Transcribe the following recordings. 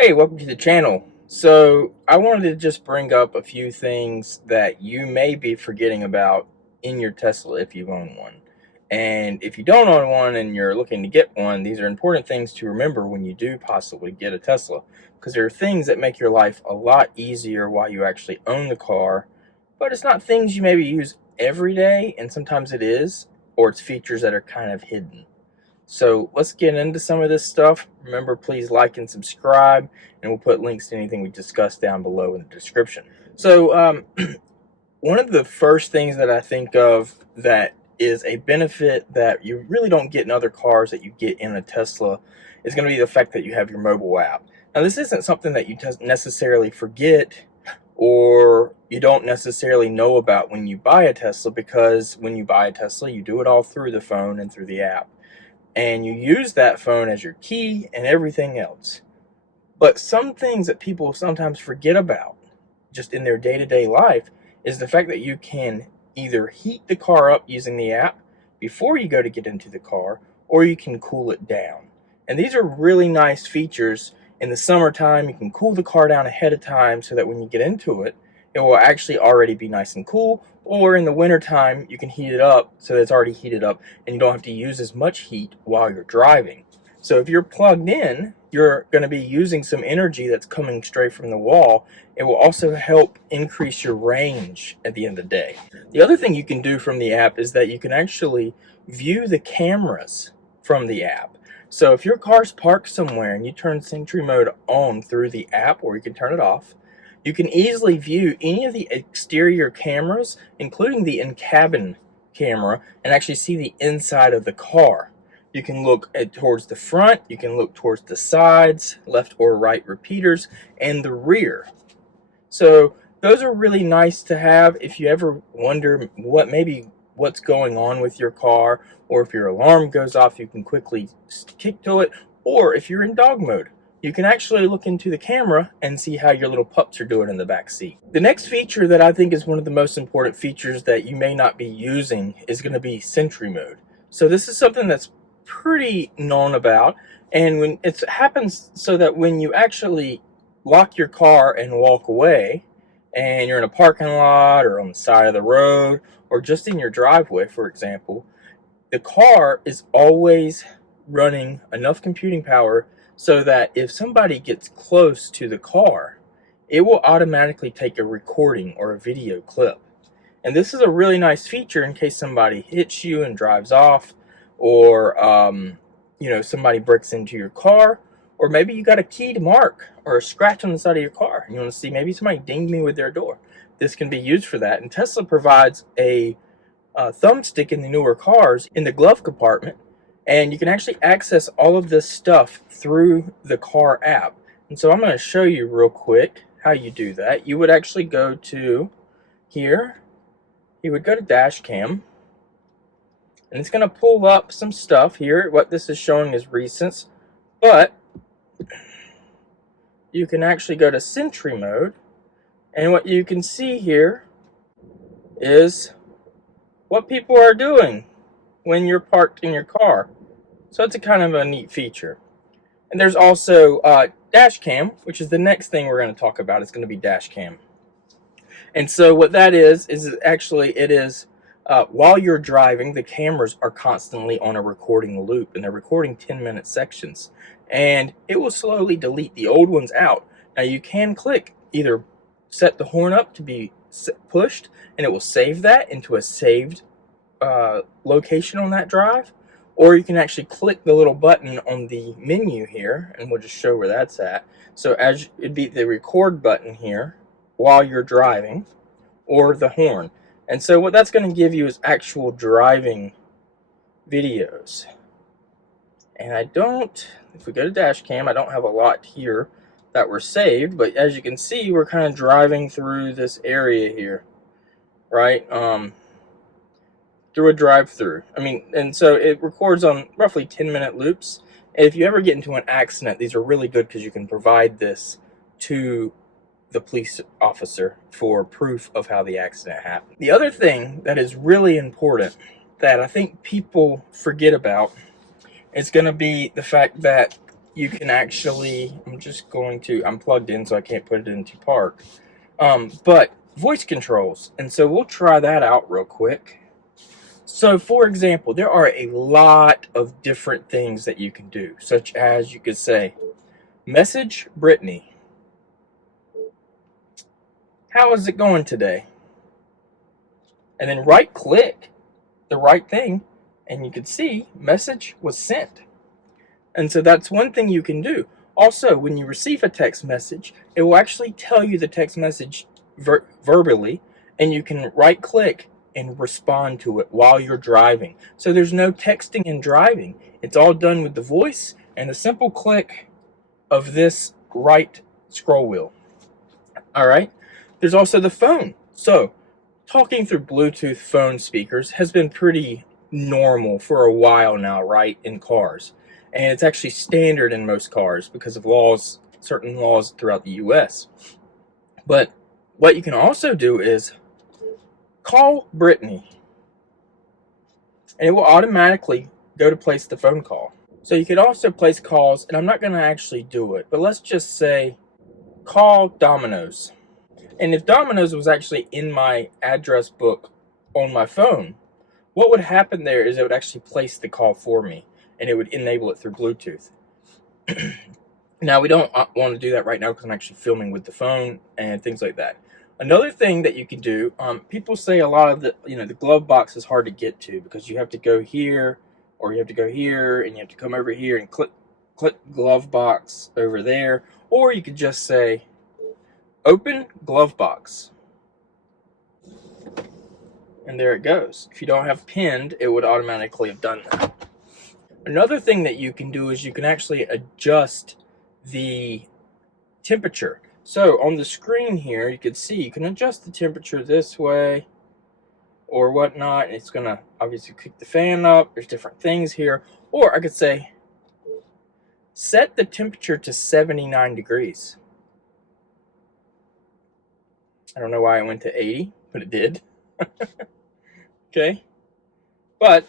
Hey, welcome to the channel. So I wanted to just bring up a few things that you may be forgetting about in your Tesla if you own one. And if you don't own one and you're looking to get one, these are important things to remember when you do possibly get a Tesla. Because there are things that make your life a lot easier while you actually own the car. But it's not things you maybe use every day, and sometimes it is, or it's features that are kind of hidden. So let's get into some of this stuff. Remember, please like and subscribe, and we'll put links to anything we discussed down below in the description. So one of the first things that I think of that is a benefit that you really don't get in other cars that you get in a Tesla is going to be the fact that you have your mobile app. Now, this isn't something that you necessarily forget or you don't necessarily know about when you buy a Tesla, because when you buy a Tesla, you do it all through the phone and through the app. And you use that phone as your key and everything else. But some things that people sometimes forget about just in their day-to-day life is the fact that you can either heat the car up using the app before you go to get into the car, or you can cool it down. And these are really nice features. In the summertime, you can cool the car down ahead of time so that when you get into it, it will actually already be nice and cool. Or in the wintertime, you can heat it up so that it's already heated up and you don't have to use as much heat while you're driving. So if you're plugged in, you're going to be using some energy that's coming straight from the wall. It will also help increase your range at the end of the day. The other thing you can do from the app is that you can actually view the cameras from the app. So if your car's parked somewhere and you turn Sentry mode on through the app, or you can turn it off, you can easily view any of the exterior cameras, including the in-cabin camera, and actually see the inside of the car. You can look towards the front, you can look towards the sides, left or right repeaters, and the rear. So those are really nice to have if you ever wonder what's going on with your car, or if your alarm goes off, you can quickly kick to it, or if you're in dog mode, you can actually look into the camera and see how your little pups are doing in the back seat. The next feature that I think is one of the most important features that you may not be using is going to be Sentry mode. So this is something that's pretty known about, and when it happens so that when you actually lock your car and walk away, and you're in a parking lot or on the side of the road or just in your driveway, for example, the car is always running enough computing power so that if somebody gets close to the car, it will automatically take a recording or a video clip. And this is a really nice feature in case somebody hits you and drives off, or somebody breaks into your car, or maybe you got a key to mark or a scratch on the side of your car and you want to see maybe somebody dinged me with their door. This can be used for that. And Tesla provides a thumbstick in the newer cars in the glove compartment, and you can actually access all of this stuff through the car app. And so I'm going to show you real quick how you do that. You would actually go to here, you would go to DashCam, and it's going to pull up some stuff here. What this is showing is recents, but you can actually go to Sentry mode, and what you can see here is what people are doing when you're parked in your car. So it's a kind of a neat feature. And there's also DashCam, which is the next thing we're going to talk about. It's going to be DashCam. And so what that is actually it is while you're driving, the cameras are constantly on a recording loop, and they're recording 10-minute sections. And it will slowly delete the old ones out. Now you can click either set the horn up to be pushed, and it will save that into a saved location on that drive, or you can actually click the little button on the menu here, and we'll just show where that's at. So it'd be the record button here while you're driving, or the horn. And so what that's going to give you is actual driving videos. And if we go to DashCam, I don't have a lot here that were saved, but as you can see, we're kind of driving through this area here, right? Through a drive-through. And so it records on roughly 10-minute loops. And if you ever get into an accident, these are really good because you can provide this to the police officer for proof of how the accident happened. The other thing that is really important that I think people forget about is going to be the fact that you can actually, I'm plugged in so I can't put it into park, but voice controls. And so we'll try that out real quick. So for example, there are a lot of different things that you can do, such as you could say, message Brittany. How is it going today? And then right click the right thing and you can see message was sent. And so that's one thing you can do. Also, when you receive a text message, it will actually tell you the text message verbally, and you can right click and respond to it while you're driving. So there's no texting and driving. It's all done with the voice and a simple click of this right scroll wheel. All right. There's also the phone. So talking through Bluetooth phone speakers has been pretty normal for a while now, right, in cars. And it's actually standard in most cars because of laws, certain laws throughout the US. But what you can also do is call Brittany, and it will automatically go to place the phone call. So you could also place calls, and I'm not going to actually do it, but let's just say call Domino's. And if Domino's was actually in my address book on my phone, what would happen there is it would actually place the call for me, and it would enable it through Bluetooth. Now, we don't want to do that right now because I'm actually filming with the phone and things like that. Another thing that you can do, people say a lot of the glove box is hard to get to because you have to go here, or you have to go here, and you have to come over here and click glove box over there, or you could just say open glove box, and there it goes. If you don't have pinned, it would automatically have done that. Another thing that you can do is you can actually adjust the temperature. So on the screen here, you can see you can adjust the temperature this way or whatnot, and it's gonna obviously kick the fan up. There's different things here, or I could say set the temperature to 79 degrees. I don't know why I went to 80, but it did. Okay, but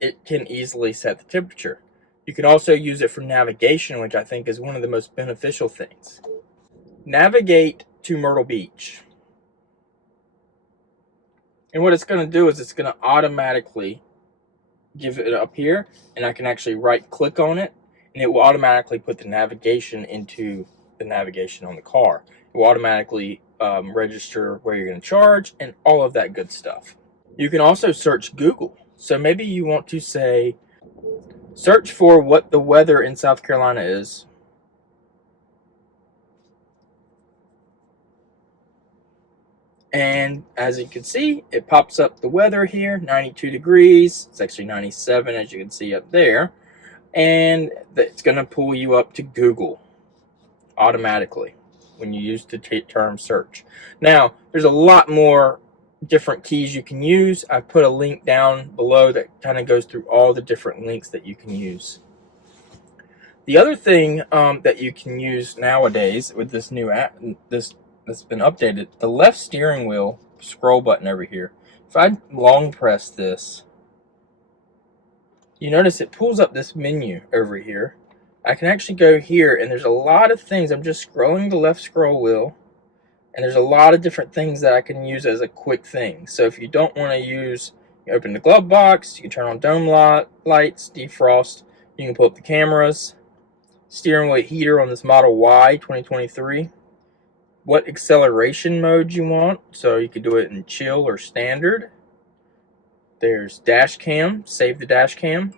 it can easily set the temperature. You can also use it for navigation, which I think is one of the most beneficial things. Navigate to Myrtle Beach. And what it's going to do is it's going to automatically give it up here, and I can actually right click on it, and it will automatically put the navigation into the navigation on the car. It will automatically register where you're going to charge and all of that good stuff. You can also search Google. So maybe you want to say, search for what the weather in South Carolina is. And as you can see, it pops up the weather here, 92 degrees. It's actually 97, as you can see up there. And it's going to pull you up to Google automatically when you use the term search. Now, there's a lot more different keys you can use. I've put a link down below that kind of goes through all the different links that you can use. The other thing that you can use nowadays with this new app, that's been updated, the left steering wheel scroll button over here. If I long press this, you notice it pulls up this menu over here. I can actually go here, and there's a lot of things. I'm just scrolling the left scroll wheel, and there's a lot of different things that I can use as a quick thing. So if you don't want to use, you open the glove box, you can turn on dome lights, defrost, you can pull up the cameras, steering wheel heater on this Model Y 2023, what acceleration mode you want, so you could do it in chill or standard. There's DashCam, save the DashCam.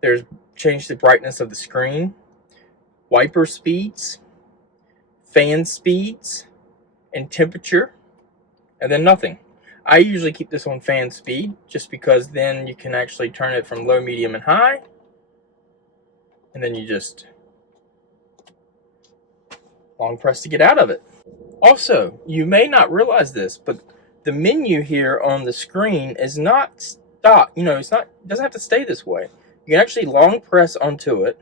There's change the brightness of the screen, wiper speeds, fan speeds, and temperature, and then nothing. I usually keep this on fan speed just because then you can actually turn it from low, medium, and high, and then you just long press to get out of it. Also, you may not realize this, but the menu here on the screen is not stock. It doesn't have to stay this way. You can actually long press onto it,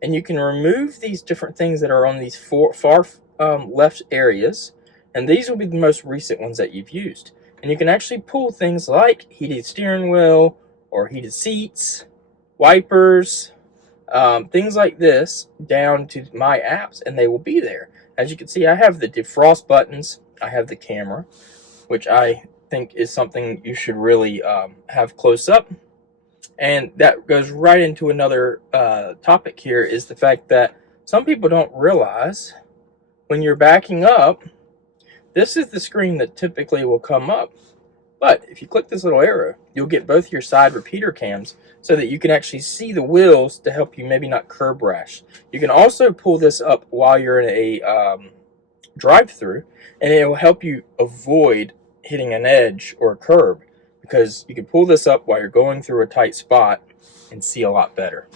and you can remove these different things that are on these far left areas, and these will be the most recent ones that you've used. And you can actually pull things like heated steering wheel or heated seats, wipers, things like this down to my apps, and they will be there. As you can see, I have the defrost buttons, I have the camera, which I think is something you should really have close up. And that goes right into another topic here, is the fact that some people don't realize when you're backing up, this is the screen that typically will come up. But if you click this little arrow, you'll get both your side repeater cams so that you can actually see the wheels to help you maybe not curb rash. You can also pull this up while you're in a drive-through, and it will help you avoid hitting an edge or a curb, because you can pull this up while you're going through a tight spot and see a lot better.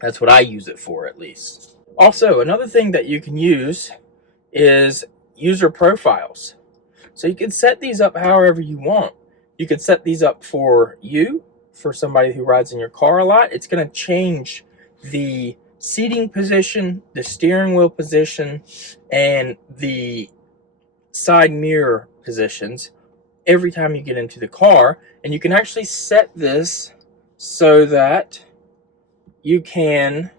That's what I use it for, at least. Also, another thing that you can use is user profiles. So you can set these up however you want. You can set these up for you, for somebody who rides in your car a lot. It's going to change the seating position, the steering wheel position, and the side mirror positions every time you get into the car. And you can actually set this so that you can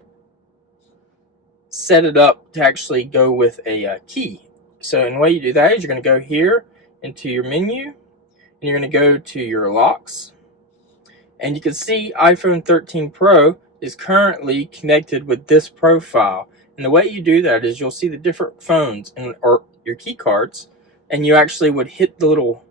set it up to actually go with a key. So in the way you do that is you're going to go here into your menu, and you're going to go to your locks, and you can see iPhone 13 Pro is currently connected with this profile. And the way you do that is you'll see the different phones or your key cards, and you actually would hit the little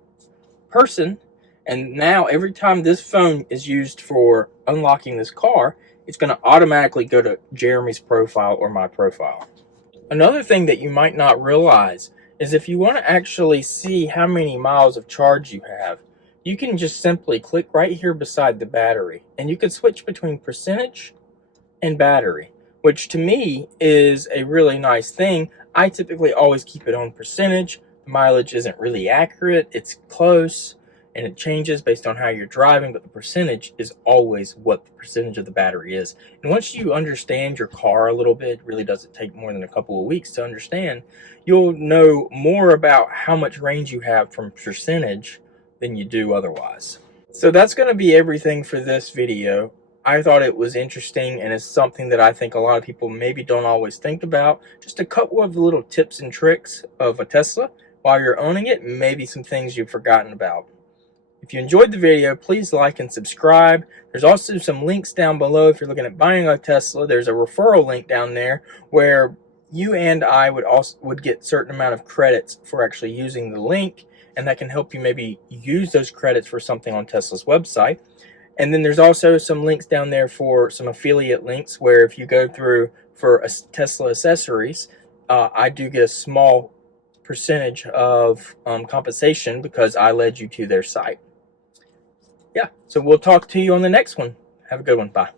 person, and now every time this phone is used for unlocking this car, it's going to automatically go to Jeremy's profile or my profile. Another thing that you might not realize is if you want to actually see how many miles of charge you have, you can just simply click right here beside the battery, and you can switch between percentage and battery, which to me is a really nice thing. I typically always keep it on percentage. The mileage isn't really accurate, it's close, and it changes based on how you're driving, but the percentage is always what the percentage of the battery is. And once you understand your car a little bit, it really doesn't take more than a couple of weeks to understand, you'll know more about how much range you have from percentage than you do otherwise. So that's going to be everything for this video. I thought it was interesting, and it's something that I think a lot of people maybe don't always think about. Just a couple of little tips and tricks of a Tesla while you're owning it, and maybe some things you've forgotten about. If you enjoyed the video, please like and subscribe. There's also some links down below if you're looking at buying a Tesla. There's a referral link down there where you and I would get a certain amount of credits for actually using the link, and that can help you maybe use those credits for something on Tesla's website. And then there's also some links down there for some affiliate links where if you go through for a Tesla accessories, I do get a small percentage of compensation because I led you to their site. Yeah, so we'll talk to you on the next one. Have a good one. Bye.